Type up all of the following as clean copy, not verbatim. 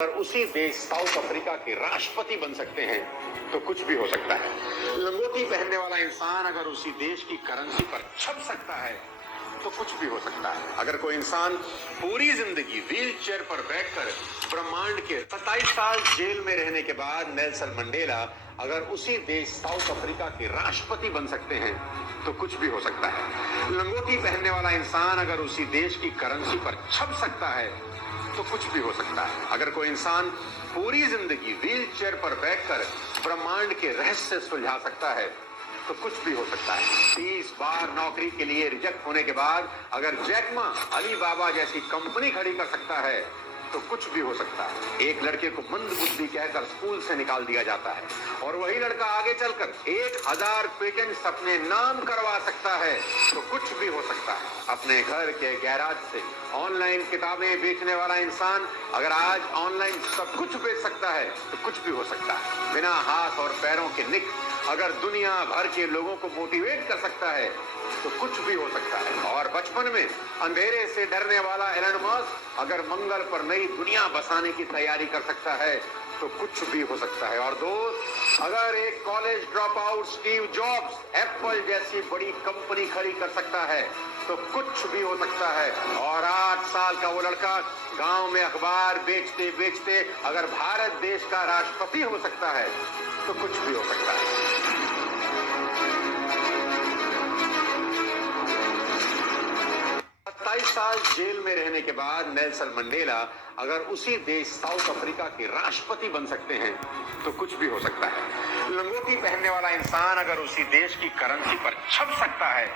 अगर उसी देश साउथ अफ्रीका के राष्ट्रपति बन सकते हैं तो कुछ भी हो सकता है। लंगोटी पहनने वाला इंसान अगर उसी देश की करेंसी पर छप सकता है तो कुछ भी हो सकता है। अगर कोई इंसान पूरी जिंदगी व्हील चेयर पर बैठकर ब्रह्मांड के 27 साल जेल में रहने के बाद नेल्सन मंडेला अगर उसी देश साउथ अफ्रीका के राष्ट्रपति बन सकते हैं तो कुछ भी हो सकता है। लंगोटी पहनने वाला इंसान अगर उसी देश की करेंसी पर छप सकता है तो कुछ भी हो सकता है। अगर कोई इंसान पूरी जिंदगी व्हील चेयर पर बैठकर ब्रह्मांड के रहस्य सुलझा सकता है तो कुछ भी हो सकता है। 30 बार नौकरी के लिए रिजेक्ट होने के बाद अगर जैक मा अली बाबा जैसी कंपनी खड़ी कर सकता है तो कुछ भी हो सकता है। एक लड़के को मंद बुद्धि कहकर स्कूल से निकाल दिया जाता है और वही लड़का आगे चलकर 1000 पेटेंट्स अपने नाम करवा सकता है तो कुछ भी हो सकता है। अपने घर के गैराज से ऑनलाइन किताबें बेचने वाला इंसान अगर आज ऑनलाइन सब कुछ बेच सकता है तो कुछ भी हो सकता है। बिना हाथ और पैरों के निक अगर दुनिया भर के लोगों को मोटिवेट कर सकता है तो कुछ भी हो सकता है। और बचपन में अंधेरे से डरने वाला एलन मस्क अगर मंगल पर नई दुनिया बसाने की तैयारी कर सकता है तो कुछ भी हो सकता है। और दोस्त, अगर एक college drop out Steve jobs Apple जैसी बड़ी कंपनी खड़ी कर सकता है तो कुछ भी हो सकता है। और 8 साल का वो लड़का गांव में अखबार बेचते बेचते अगर भारत देश का राष्ट्रपति हो सकता है तो कुछ भी हो सकता है। 27 साल जेल में रहने के बाद नेल्सन मंडेला अगर उसी देश साउथ अफ्रीका के राष्ट्रपति बन सकते हैं तो कुछ भी हो सकता है। लंगोटी पहनने वाला इंसान अगर उसी देश की करेंसी पर छप सकता है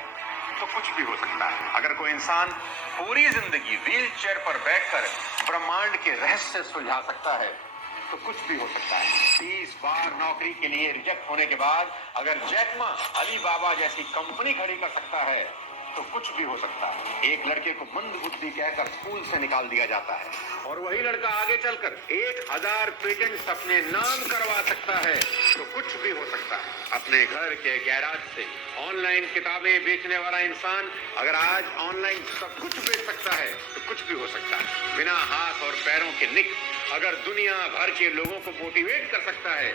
तो कुछ भी हो सकता है। अगर कोई इंसान पूरी जिंदगी व्हील चेयर पर बैठकर ब्रह्मांड के रहस्य सुलझा सकता है तो कुछ भी हो सकता है। 30 बार नौकरी के लिए रिजेक्ट होने के बाद अगर जैक मा अली बाबा जैसी कंपनी खड़ी कर सकता है तो कुछ भी हो सकता है। एक लड़के को मंद बुद्धि कहकर स्कूल से निकाल दिया जाता है और वही लड़का आगे चलकर 1000 पेटेंट्स अपने नाम करवा सकता है तो कुछ भी हो सकता है। अपने घर के गैराज से ऑनलाइन किताबें बेचने वाला इंसान अगर आज ऑनलाइन सब कुछ बेच सकता है तो कुछ भी हो सकता है। बिना हाथ और पैरों के निक अगर दुनिया भर के लोगों को मोटिवेट कर सकता है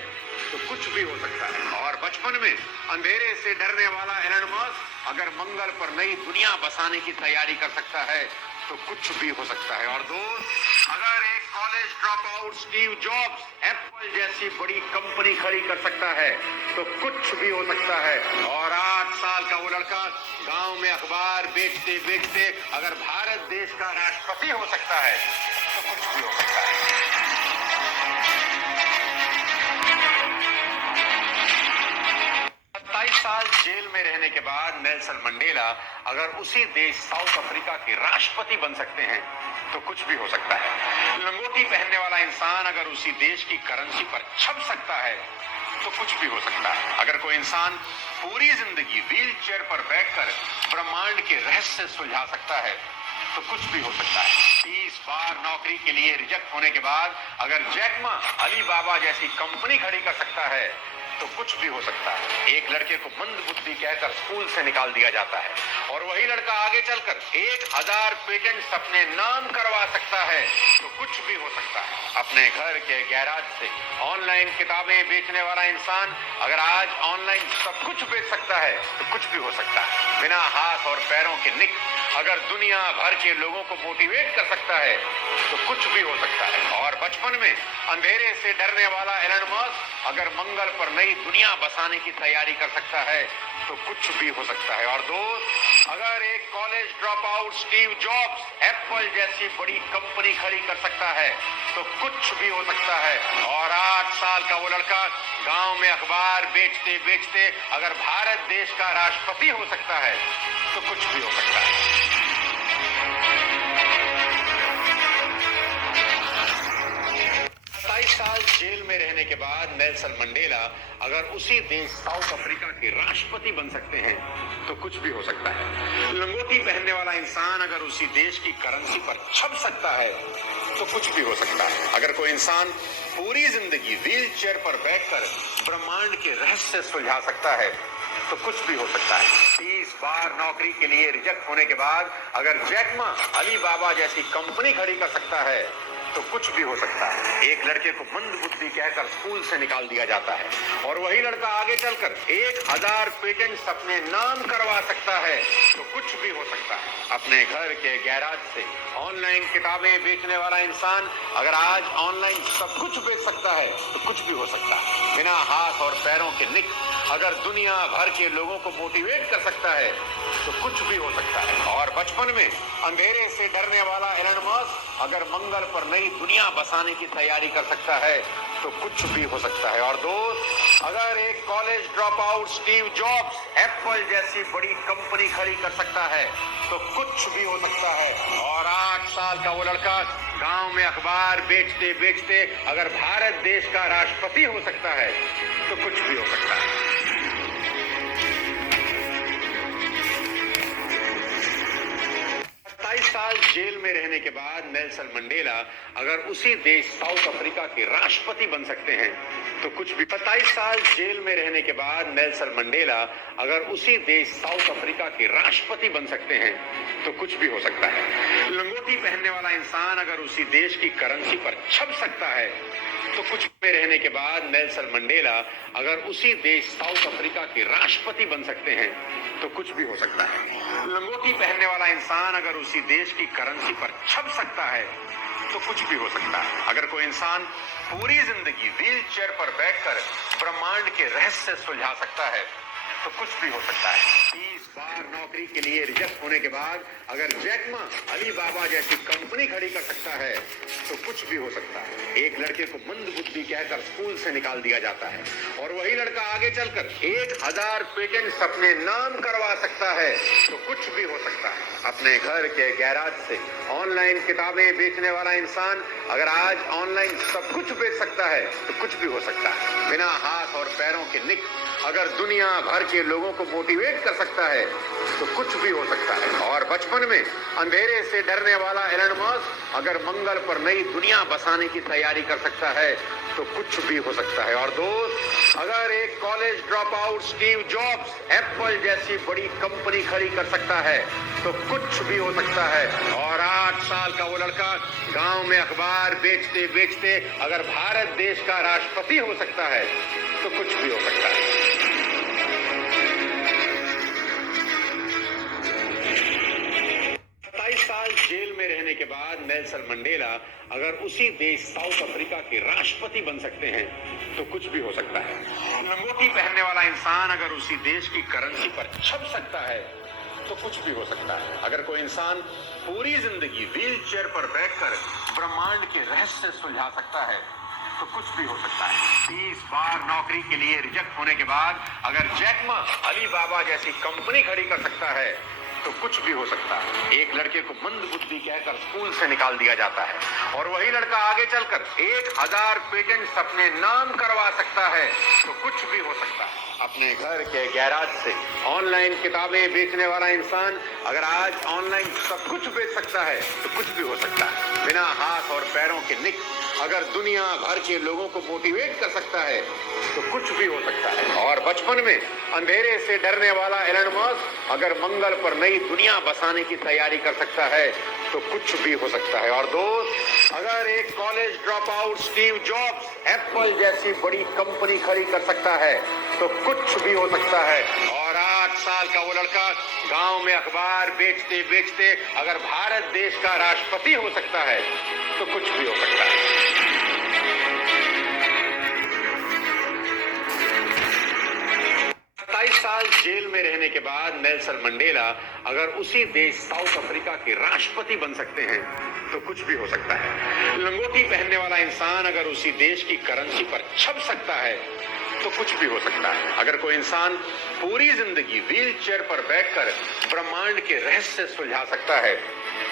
तो कुछ भी हो सकता है। और बचपन में अंधेरे से डरने वाला एलन मस्क अगर मंगल पर नई दुनिया बसाने की तैयारी कर सकता है तो कुछ भी हो सकता है। और दोस्त, अगर एक college drop out Steve jobs Apple जैसी बड़ी कंपनी खड़ी कर सकता है तो कुछ भी हो सकता है। और 8 साल का वो लड़का गांव में अखबार बेचते बेचते अगर भारत देश का राष्ट्रपति हो सकता है तो कुछ भी हो सकता है। 27 साल जेल में रहने के बाद नेल्सन मंडेला अगर उसी देश साउथ अफ्रीका के राष्ट्रपति बन सकते हैं तो कुछ भी हो सकता है। लंगोटी पहनने वाला इंसान अगर उसी देश की करेंसी पर छप सकता है तो कुछ भी हो सकता है। अगर कोई इंसान पूरी जिंदगी व्हील चेयर पर बैठकर ब्रह्मांड के रहस्य सुलझा सकता है तो कुछ भी हो सकता है। 30 बार नौकरी के लिए रिजेक्ट होने के बाद अगर जैक मा अली बाबा जैसी कंपनी खड़ी कर सकता है तो कुछ भी हो सकता है। एक लड़के को मंद बुद्धि कहकर स्कूल से निकाल दिया जाता है और वही लड़का आगे चलकर 1000 पेटेंट्स अपने नाम करवा सकता है तो कुछ भी हो सकता है। अपने घर के गैराज से ऑनलाइन किताबें बेचने वाला इंसान अगर आज ऑनलाइन सब कुछ बेच सकता है तो कुछ भी हो सकता है। बिना हाथ और पैरों के निक अगर दुनिया भर के लोगों को मोटिवेट कर सकता है तो कुछ भी हो सकता है। और बचपन में अंधेरे से डरने वाला एलन मस्क अगर मंगल पर नई दुनिया बसाने की तैयारी कर सकता है तो कुछ भी हो सकता है। और दोस्त, अगर एक college drop out Steve jobs Apple जैसी बड़ी कंपनी खड़ी कर सकता है तो कुछ भी हो सकता है। और 8 साल का वो लड़का गांव में अखबार बेचते बेचते अगर भारत देश का राष्ट्रपति हो सकता है तो कुछ भी हो सकता है। 27 साल जेल में रहने के बाद नेल्सन मंडेला अगर उसी देश साउथ अफ्रीका के राष्ट्रपति बन सकते हैं तो कुछ भी हो सकता है। लंगोटी पहनने वाला इंसान अगर उसी देश की करेंसी पर छप सकता है तो कुछ भी हो सकता है। अगर कोई इंसान पूरी जिंदगी व्हील चेयर पर बैठकर ब्रह्मांड के रहस्य सुलझा सकता है तो कुछ भी हो सकता है। 30 बार नौकरी के लिए रिजेक्ट होने के बाद अगर जैक मा अली बाबा जैसी कंपनी खड़ी कर सकता है तो कुछ भी हो सकता है। एक लड़के को मंद बुद्धि कहकर स्कूल से निकाल दिया जाता है और वही लड़का आगे चलकर 1000 पेटेंट्स अपने नाम करवा सकता है, तो कुछ भी हो सकता है। अपने घर के गैराज से ऑनलाइन किताबें बेचने वाला इंसान अगर आज ऑनलाइन सब कुछ बेच सकता है, तो कुछ भी हो सकता है। बिना हाथ और पैरों के निक अगर दुनिया भर के लोगों को मोटिवेट कर सकता है, तो कुछ भी हो सकता है। और बचपन में अंधेरे से डरने वाला एलन मस्क अगर मंगल पर नई दुनिया बसाने की तैयारी कर सकता है, तो कुछ भी हो सकता है। और दोस्त, अगर एक college drop out Steve jobs Apple जैसी बड़ी कंपनी खड़ी कर सकता है, तो कुछ भी हो सकता है। और 8 साल का वो लड़का गांव में अखबार बेचते बेचते अगर भारत देश का राष्ट्रपति हो सकता है, तो कुछ भी हो सकता है। 27 साल जेल में रहने के बाद नेल्सन मंडेला अगर उसी देश साउथ अफ्रीका के राष्ट्रपति बन सकते हैं, तो कुछ भी। 27 साल जेल में रहने के बाद नेल्सन मंडेला अगर उसी देश साउथ अफ्रीका के राष्ट्रपति बन सकते हैं, तो कुछ भी हो सकता है। लंगोटी पहनने वाला इंसान अगर उसी देश की करेंसी पर छप सकता है, तो कुछ में रहने के बाद नेल्सन मंडेला अगर उसी देश साउथ अफ्रीका के राष्ट्रपति बन सकते हैं, तो कुछ भी हो सकता है। लंगोटी पहनने वाला इंसान अगर उसी देश की करेंसी पर छप सकता है, तो कुछ भी हो सकता है। अगर कोई इंसान पूरी जिंदगी व्हील चेयर पर बैठकर ब्रह्मांड के रहस्य सुलझा सकता है, तो कुछ भी हो सकता है। 30 बार नौकरी के लिए रिजेक्ट होने के बाद अगर जैक मा अलीबाबा जैसी कंपनी खड़ी कर सकता है, तो कुछ भी हो सकता है। एक लड़के को मंद बुद्धि कहकर स्कूल से निकाल दिया जाता है और वही लड़का आगे चलकर 1000 पेटेंट्स अपने नाम करवा सकता है, तो कुछ भी हो सकता है। अपने घर के गैराज से ऑनलाइन किताबें बेचने वाला इंसान अगर आज ऑनलाइन सब कुछ बेच सकता है, तो कुछ भी हो सकता है। बिना हाथ और पैरों के निक अगर दुनिया भर के लोगों को मोटिवेट कर सकता है, तो कुछ भी हो सकता है। और बचपन में अंधेरे से डरने वाला एलन मस्क अगर मंगल पर नई दुनिया बसाने की तैयारी कर सकता है, तो कुछ भी हो सकता है। और दोस्त, अगर एक college drop out Steve jobs Apple जैसी बड़ी कंपनी खड़ी कर सकता है, तो कुछ भी हो सकता है। और 8 साल का वो लड़का गांव में अखबार बेचते बेचते अगर भारत देश का राष्ट्रपति हो सकता है, तो कुछ भी हो सकता है। 27 साल जेल में रहने के बाद नेल्सन मंडेला अगर उसी देश साउथ अफ्रीका के राष्ट्रपति बन सकते हैं, तो कुछ भी हो सकता है। लंगोटी पहनने वाला इंसान अगर उसी देश की करेंसी पर छप सकता है, तो कुछ भी हो सकता है। अगर कोई इंसान पूरी जिंदगी व्हील चेयर पर बैठकर ब्रह्मांड के रहस्य सुलझा सकता है, तो कुछ भी हो सकता है। 30 बार नौकरी के लिए रिजेक्ट होने के बाद अगर जैक मा अलीबाबा जैसी कंपनी खड़ी कर सकता है, तो कुछ भी हो सकता है। एक लड़के को मंद बुद्धि कहकर स्कूल से निकाल दिया जाता है और वही लड़का आगे चलकर 1000 पेटेंट्स अपने नाम करवा सकता है, तो कुछ भी हो सकता है। अपने घर के गैराज से ऑनलाइन किताबें बेचने वाला इंसान अगर आज ऑनलाइन सब कुछ बेच सकता है, तो कुछ भी हो सकता है। बिना हाथ और पैरों के निक अगर दुनिया भर के लोगों को मोटिवेट कर सकता है, तो कुछ भी हो सकता है। और बचपन में अंधेरे से डरने वाला एलन मस्क अगर मंगल पर नई दुनिया बसाने की तैयारी कर सकता है, तो कुछ भी हो सकता है। और दोस्त, अगर एक college drop out Steve jobs Apple जैसी बड़ी कंपनी खड़ी कर सकता है, तो कुछ भी हो सकता है। और 8 साल का वो लड़का गांव में अखबार बेचते बेचते अगर भारत देश का राष्ट्रपति हो सकता है, तो कुछ भी हो सकता है। 27 साल जेल में रहने के बाद नेल्सन मंडेला अगर उसी देश साउथ अफ्रीका के राष्ट्रपति बन सकते हैं, तो कुछ भी हो सकता है। लंगोटी पहनने वाला इंसान अगर उसी देश की करेंसी पर छप सकता है, तो कुछ भी हो सकता है। अगर कोई इंसान पूरी जिंदगी व्हील चेयर पर बैठकर ब्रह्मांड के रहस्य सुलझा सकता है,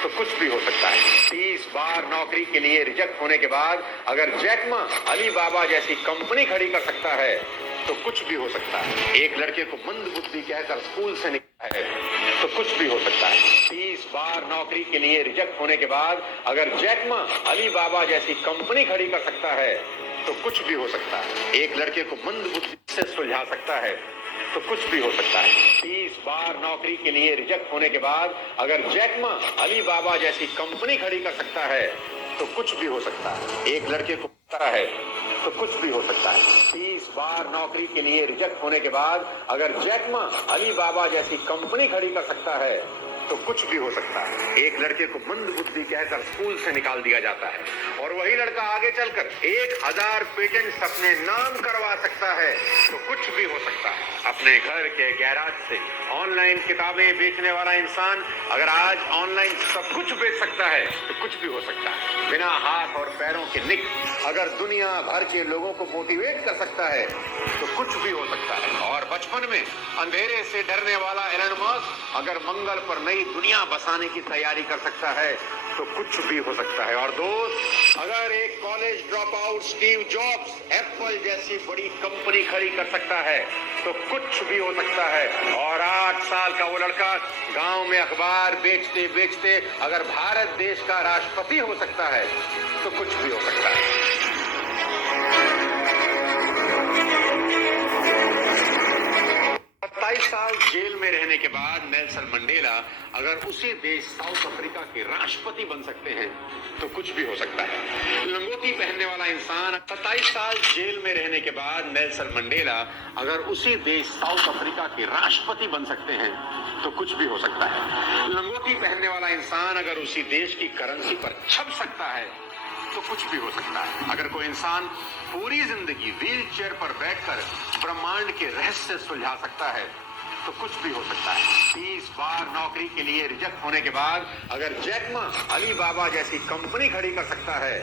तो कुछ भी हो सकता है। 30 बार नौकरी के लिए रिजेक्ट होने के बाद अगर जैक मा अलीबाबा जैसी कंपनी खड़ी कर सकता है, तो कुछ भी हो सकता है। एक लड़के को मंद बुद्धि कहकर स्कूल से निकाला है, तो कुछ भी हो सकता है। 30 बार नौकरी के लिए रिजेक्ट होने के बाद अगर जैक मा अलीबाबा जैसी कंपनी खड़ी कर सकता है, तो कुछ भी हो सकता है। एक लड़के को मंद बुद्धि से सुलझा सकता है, तो कुछ भी हो सकता है। 30 बार नौकरी के लिए रिजेक्ट होने के बाद अगर जैक मा अलीबाबा जैसी कंपनी खड़ी कर सकता है, तो कुछ भी हो सकता है। एक लड़के को पता है तो कुछ भी हो सकता है। 30 बार नौकरी के लिए रिजेक्ट होने के बाद अगर जैक मा अली बाबा जैसी कंपनी खड़ी कर सकता है तो कुछ भी हो सकता है। एक लड़के को मंद बुद्धि कहकर स्कूल से निकाल दिया जाता है और वही लड़का आगे चलकर 1000 पेटेंट अपने नाम करवा सकता है तो कुछ भी हो सकता है। अपने घर के गैराज से ऑनलाइन किताबें बेचने वाला इंसान अगर आज ऑनलाइन सब कुछ बेच सकता है तो कुछ भी हो सकता है। बिना हाथ और पैरों के निक अगर दुनिया भर के लोगों को मोटिवेट कर सकता है तो कुछ भी हो सकता है। और बचपन में अंधेरे से डरने वाला एलन मस्क अगर मंगल पर नई दुनिया बसाने की तैयारी कर सकता है तो कुछ भी हो सकता है। और दोस्त, अगर एक college drop out Steve jobs Apple जैसी बड़ी कंपनी खड़ी कर सकता है तो कुछ भी हो सकता है। और 8 साल का वो लड़का गांव में अखबार बेचते बेचते अगर भारत देश का राष्ट्रपति हो सकता है तो कुछ भी हो सकता है। 27 साल जेल में रहने के बाद नेल्सन मंडेला अगर उसी देश साउथ अफ्रीका के राष्ट्रपति बन सकते हैं तो कुछ भी हो सकता है। लंगोटी पहनने वाला इंसान 27 साल जेल में रहने के बाद नेल्सन मंडेला अगर उसी देश साउथ अफ्रीका के राष्ट्रपति बन सकते हैं तो कुछ भी हो सकता है। लंगोटी पहनने वाला इंसान अगर उसी देश की करेंसी पर छप सकता है तो कुछ भी हो सकता है। अगर कोई इंसान पूरी जिंदगी व्हील चेयर पर बैठकर ब्रह्मांड के रहस्य सुलझा सकता है तो कुछ भी हो सकता है। 30 बार नौकरी के लिए रिजेक्ट होने के बाद अगर जैक मा अली बाबा जैसी कंपनी खड़ी कर सकता है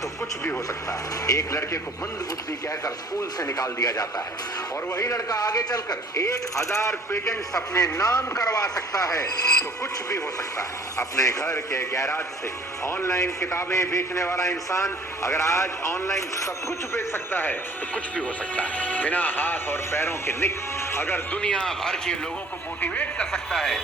तो कुछ भी हो सकता है। एक लड़के को मंद बुद्धि कहकर स्कूल से निकाल दिया जाता है और वही लड़का आगे चलकर 1000 पेटेंट अपने नाम करवा सकता है तो कुछ भी हो सकता है। अपने घर के गैराज से ऑनलाइन किताबें बेचने वाला इंसान अगर आज ऑनलाइन सब कुछ बेच सकता है तो कुछ भी हो सकता है। बिना हाथ और पैरों के निक अगर दुनिया भर के लोगों को मोटिवेट कर सकता है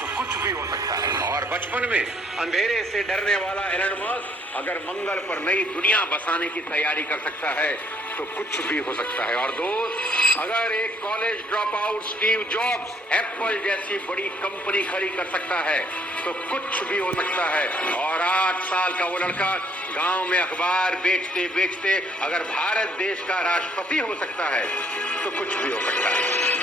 तो कुछ भी हो सकता है। और बचपन में अंधेरे से डरने वाला एलन मस्क अगर मंगल पर नई दुनिया बसाने की तैयारी कर सकता है तो कुछ भी हो सकता है। और दोस्त, अगर एक college drop out Steve jobs Apple जैसी बड़ी कंपनी खड़ी कर सकता है तो कुछ भी हो सकता है। और 8 साल का वो लड़का गांव में अखबार बेचते बेचते अगर भारत देश का राष्ट्रपति हो सकता है तो कुछ भी हो सकता है।